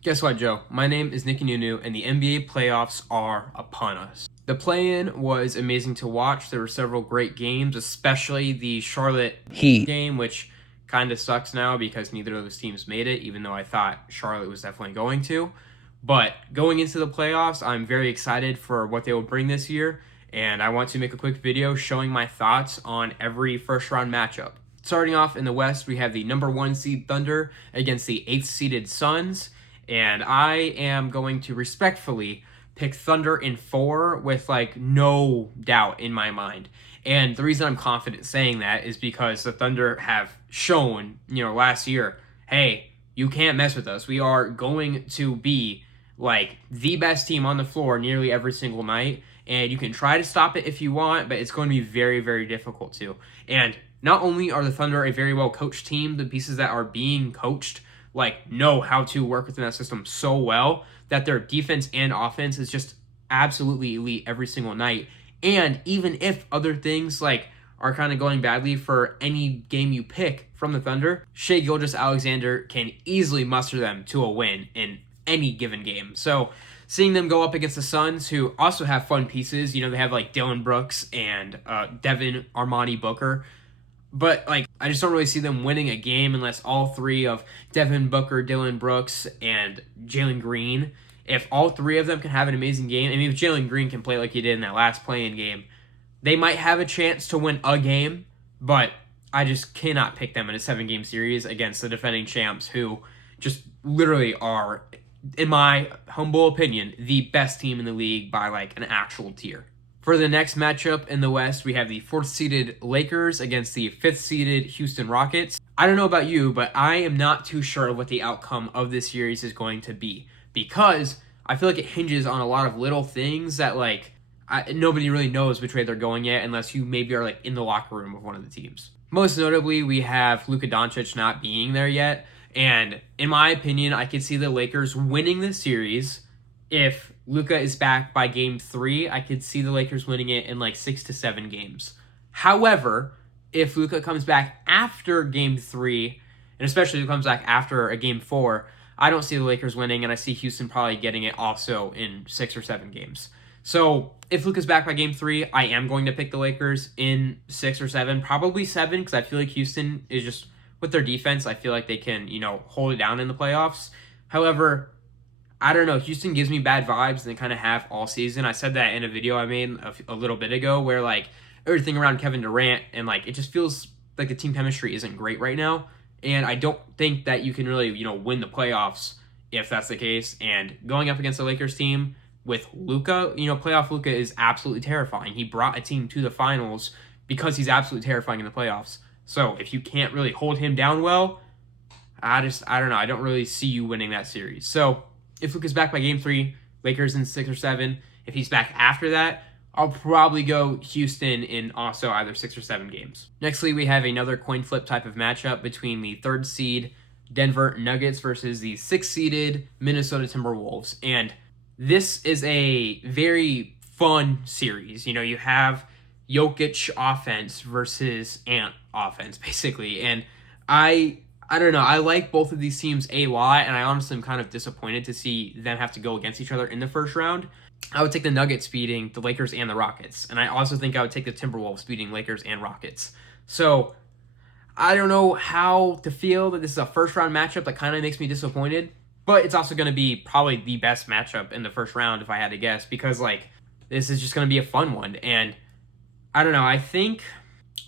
Guess what, Joe? My name is Nicky Nunu, and the NBA playoffs are upon us. The play-in was amazing to watch. There were several great games, especially the Charlotte Heat. game, which kind of sucks now because neither of those teams made it, even though I thought Charlotte was definitely going to. But going into the playoffs, I'm very excited for what they will bring this year, and I want to make a quick video showing my thoughts on every first-round matchup. Starting off in the West, we have the number 1 seed Thunder against the 8th seeded Suns. And I am going to respectfully pick Thunder in 4 with no doubt in my mind. And the reason I'm confident saying that is because the Thunder have shown, last year, hey, you can't mess with us. We are going to be the best team on the floor nearly every single night. And you can try to stop it if you want, but it's going to be very, very difficult to. And not only are the Thunder a very well coached team, the pieces that are being coached know how to work within that system so well that their defense and offense is just absolutely elite every single night. And even if other things are kind of going badly for any game you pick from the Thunder, Shai Gilgeous-Alexander can easily muster them to a win in any given game. So seeing them go up against the Suns, who also have fun pieces, they have Dillon Brooks and Devin Armani Booker. But I just don't really see them winning a game unless all three of Devin Booker, Dillon Brooks, and Jalen Green, if all three of them can have an amazing game, I mean, if Jalen Green can play like he did in that last play-in game, they might have a chance to win a game, but I just cannot pick them in a 7-game series against the defending champs, who just literally are, in my humble opinion, the best team in the league by an actual tier. For the next matchup in the West, we have the 4th-seeded Lakers against the 5th-seeded Houston Rockets. I don't know about you, but I am not too sure what the outcome of this series is going to be, because I feel like it hinges on a lot of little things that nobody really knows which way they're going yet, unless you maybe are in the locker room of one of the teams. Most notably, we have Luka Doncic not being there yet, and in my opinion, I could see the Lakers winning this series. If Luka is back by game 3, I could see the Lakers winning it in 6 to 7 games. However, if Luka comes back after game 3, and especially if he comes back after a game 4, I don't see the Lakers winning, and I see Houston probably getting it also in 6 or 7 games. So if Luka's back by game 3, I am going to pick the Lakers in 6 or 7, probably 7, because I feel like Houston is just, with their defense, I feel like they can, hold it down in the playoffs. However, I don't know. Houston gives me bad vibes, and they kind of have all season. I said that in a video I made a little bit ago, where everything around Kevin Durant and it just feels like the team chemistry isn't great right now. And I don't think that you can really win the playoffs if that's the case. And going up against the Lakers team with Luka, playoff Luka is absolutely terrifying. He brought a team to the finals because he's absolutely terrifying in the playoffs. So if you can't really hold him down well, I don't know. I don't really see you winning that series. So if Luka's back by game 3, Lakers in 6 or 7. If he's back after that, I'll probably go Houston in also either 6 or 7 games. Nextly, we have another coin flip type of matchup between the 3rd seed Denver Nuggets versus the 6th seeded Minnesota Timberwolves. And this is a very fun series. You have Jokic offense versus Ant offense, basically. And I don't know. I like both of these teams a lot, and I honestly am kind of disappointed to see them have to go against each other in the first round. I would take the Nuggets beating the Lakers and the Rockets, and I also think I would take the Timberwolves beating Lakers and Rockets. So I don't know how to feel that this is a first-round matchup. That kind of makes me disappointed, but it's also going to be probably the best matchup in the first round if I had to guess, because this is just going to be a fun one. And I don't know. I think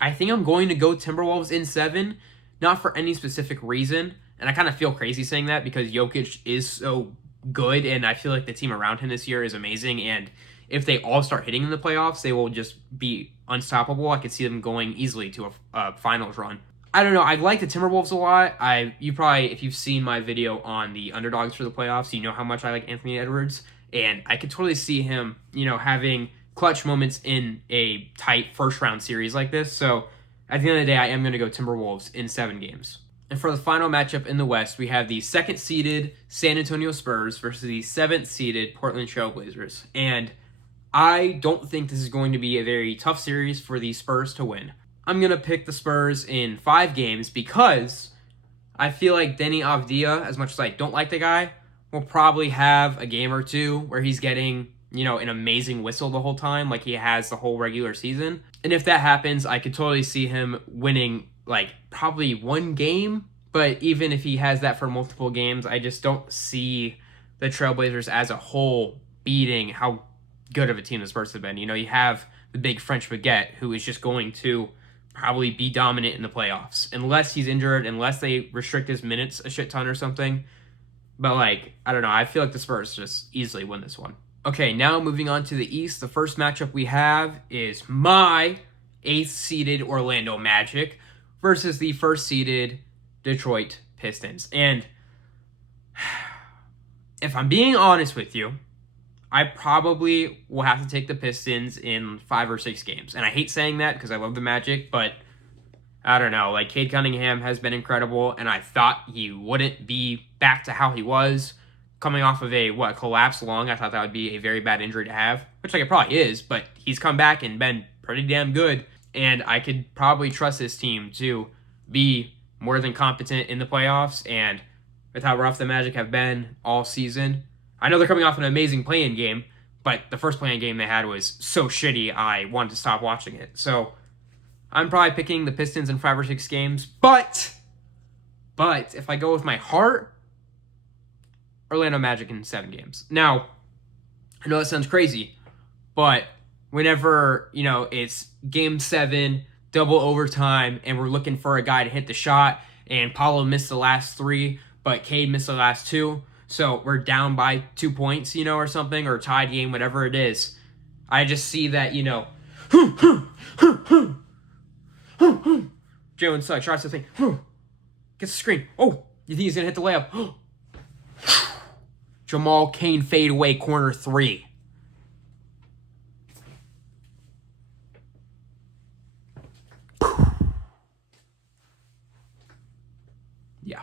I'm going to go Timberwolves in 7. Not for any specific reason, and I kind of feel crazy saying that because Jokic is so good, and I feel like the team around him this year is amazing, and if they all start hitting in the playoffs, they will just be unstoppable. I could see them going easily to a finals run. I don't know. I like the Timberwolves a lot. You probably, if you've seen my video on the underdogs for the playoffs, you know how much I like Anthony Edwards, and I could totally see him, having clutch moments in a tight first-round series like this, so at the end of the day, I am going to go Timberwolves in 7 games. And for the final matchup in the West, we have the 2nd-seeded San Antonio Spurs versus the 7th-seeded Portland Trail Blazers. And I don't think this is going to be a very tough series for the Spurs to win. I'm going to pick the Spurs in 5 games because I feel like Deni Avdija, as much as I don't like the guy, will probably have a game or two where he's getting, an amazing whistle the whole time, like he has the whole regular season. And if that happens, I could totally see him winning, like, probably one game. But even if he has that for multiple games, I just don't see the Trailblazers as a whole beating how good of a team the Spurs have been. You have the big French baguette who is just going to probably be dominant in the playoffs, unless he's injured, unless they restrict his minutes a shit ton or something. But, like, I don't know. I feel like the Spurs just easily win this one. Okay, now moving on to the East. The first matchup we have is my 8th-seeded Orlando Magic versus the 1st-seeded Detroit Pistons. And if I'm being honest with you, I probably will have to take the Pistons in 5 or 6 games. And I hate saying that because I love the Magic, but I don't know. Like, Cade Cunningham has been incredible, and I thought he wouldn't be back to how he was coming off of a, collapsed lung. I thought that would be a very bad injury to have, which, like, it probably is, but he's come back and been pretty damn good, and I could probably trust this team to be more than competent in the playoffs, and with how rough the Magic have been all season. I know they're coming off an amazing play-in game, but the first play-in game they had was so shitty I wanted to stop watching it. So I'm probably picking the Pistons in 5 or 6 games, but if I go with my heart, Orlando Magic in 7 games. Now, I know that sounds crazy, but whenever, it's game 7, double overtime, and we're looking for a guy to hit the shot, and Paulo missed the last 3, but Cade missed the last 2, so we're down by 2 points, or something, or tied game, whatever it is. I just see that, Jalen Suggs tries to think, gets the screen. Oh, you think he's going to hit the layup? Jamal Cain fadeaway corner 3. Yeah.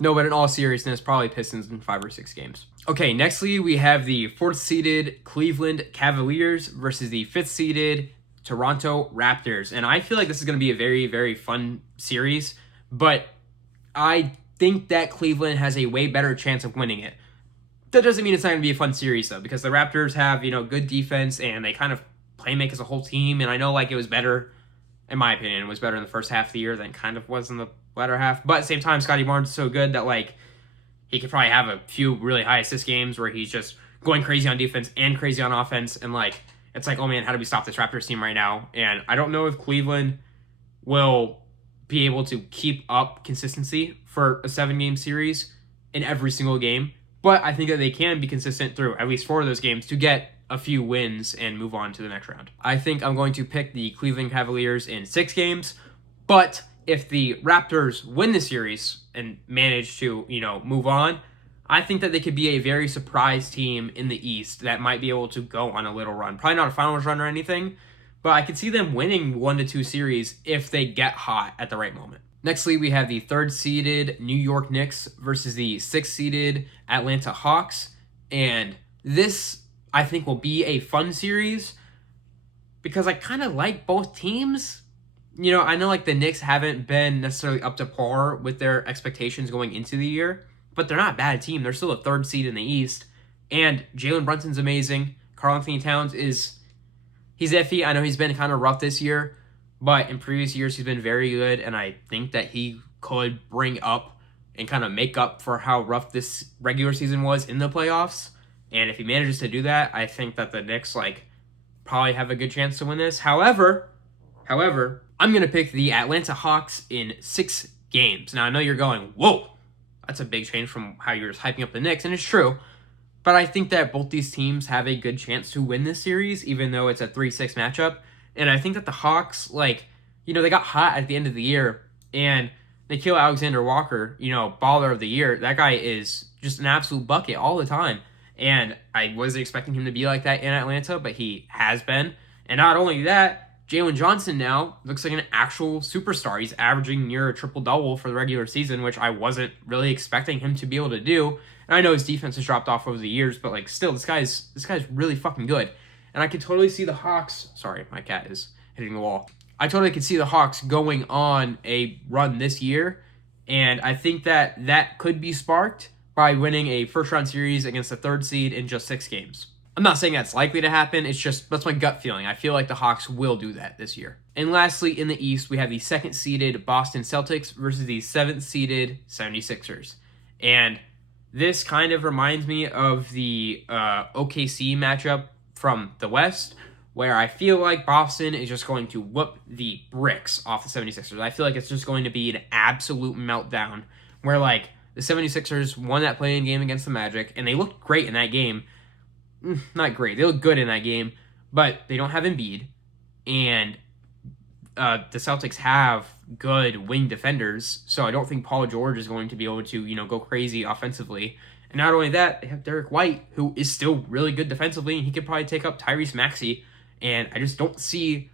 No, but in all seriousness, probably Pistons in 5 or 6 games. Okay, nextly, we have the 4th-seeded Cleveland Cavaliers versus the 5th-seeded Toronto Raptors. And I feel like this is going to be a very, very fun series, but I think that Cleveland has a way better chance of winning it. That doesn't mean it's not going to be a fun series, though, because the Raptors have, good defense, and they kind of play make as a whole team, and I know, like, it was better, in my opinion, it was better in the first half of the year than it kind of was in the latter half, but at the same time, Scotty Barnes is so good that, like, he could probably have a few really high assist games where he's just going crazy on defense and crazy on offense, and, like, it's like, oh man, how do we stop this Raptors team right now? And I don't know if Cleveland will be able to keep up consistency for a 7-game series in every single game, but I think that they can be consistent through at least 4 of those games to get a few wins and move on to the next round. I think I'm going to pick the Cleveland Cavaliers in 6 games, but if the Raptors win the series and manage to, move on, I think that they could be a very surprise team in the East that might be able to go on a little run. Probably not a finals run or anything, but I could see them winning 1 to 2 series if they get hot at the right moment. Nextly, we have the 3rd-seeded New York Knicks versus the 6th-seeded Atlanta Hawks, and this, I think, will be a fun series because I kind of like both teams. I know, like, the Knicks haven't been necessarily up to par with their expectations going into the year, but they're not a bad team. They're still a 3rd seed in the East, and Jalen Brunson's amazing. Karl-Anthony Towns he's iffy. I know he's been kind of rough this year, but in previous years he's been very good, and I think that he could bring up and kind of make up for how rough this regular season was in the playoffs. And if he manages to do that, I think that the Knicks, probably have a good chance to win this. However, I'm going to pick the Atlanta Hawks in 6 games. Now, I know you're going, whoa, that's a big change from how you're just hyping up the Knicks, and it's true. But I think that both these teams have a good chance to win this series, even though it's a 3-6 matchup. And I think that the Hawks, they got hot at the end of the year, and Nickeil Alexander-Walker, baller of the year, that guy is just an absolute bucket all the time. And I wasn't expecting him to be like that in Atlanta, but he has been. And not only that, Jalen Johnson now looks like an actual superstar. He's averaging near a triple-double for the regular season, which I wasn't really expecting him to be able to do. And I know his defense has dropped off over the years, but, still, this guy's really fucking good. And I could totally see the Hawks... Sorry, my cat is hitting the wall. I totally could see the Hawks going on a run this year, and I think that could be sparked by winning a first-round series against the 3rd seed in just 6 games. I'm not saying that's likely to happen. It's just, that's my gut feeling. I feel like the Hawks will do that this year. And lastly, in the East, we have the 2nd-seeded Boston Celtics versus the 7th-seeded 76ers. And this kind of reminds me of the OKC matchup from the West, where I feel like Boston is just going to whoop the bricks off the 76ers. I feel like it's just going to be an absolute meltdown, where like the 76ers won that play-in game against the Magic, and they looked great in that game. Not great. They look good in that game, but they don't have Embiid, and the Celtics have good wing defenders, so I don't think Paul George is going to be able to, go crazy offensively. And not only that, they have Derek White, who is still really good defensively, and he could probably take up Tyrese Maxey, and I just don't see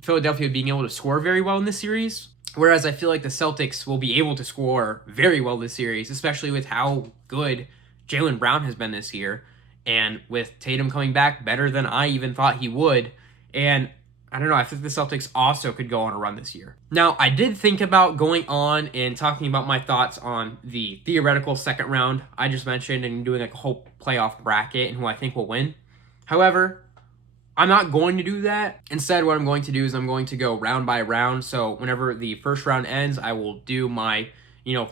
Philadelphia being able to score very well in this series. Whereas I feel like the Celtics will be able to score very well this series, especially with how good Jaylen Brown has been this year. And with Tatum coming back better than I even thought he would. And I don't know, I think the Celtics also could go on a run this year. Now, I did think about going on and talking about my thoughts on the theoretical second round I just mentioned and doing like a whole playoff bracket and who I think will win. However, I'm not going to do that. Instead, what I'm going to do is I'm going to go round by round. So whenever the first round ends, I will do my,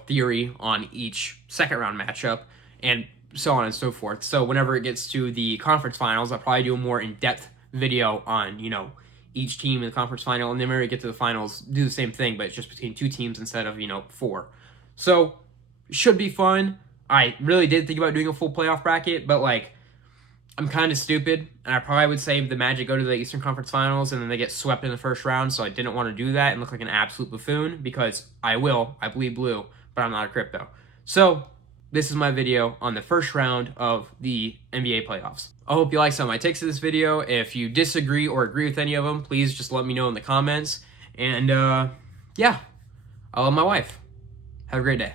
theory on each second round matchup and so on and so forth. So whenever it gets to the conference finals, I'll probably do a more in-depth video on, each team in the conference final. And then when we get to the finals, do the same thing, but it's just between 2 teams instead of, 4. So should be fun. I really did think about doing a full playoff bracket, but I'm kind of stupid, and I probably would say the Magic go to the Eastern Conference Finals, and then they get swept in the first round, so I didn't want to do that and look like an absolute buffoon, because I bleed blue, but I'm not a crypto. So, this is my video on the first round of the NBA playoffs. I hope you like some of my takes of this video. If you disagree or agree with any of them, please just let me know in the comments. And, yeah, I love my wife. Have a great day.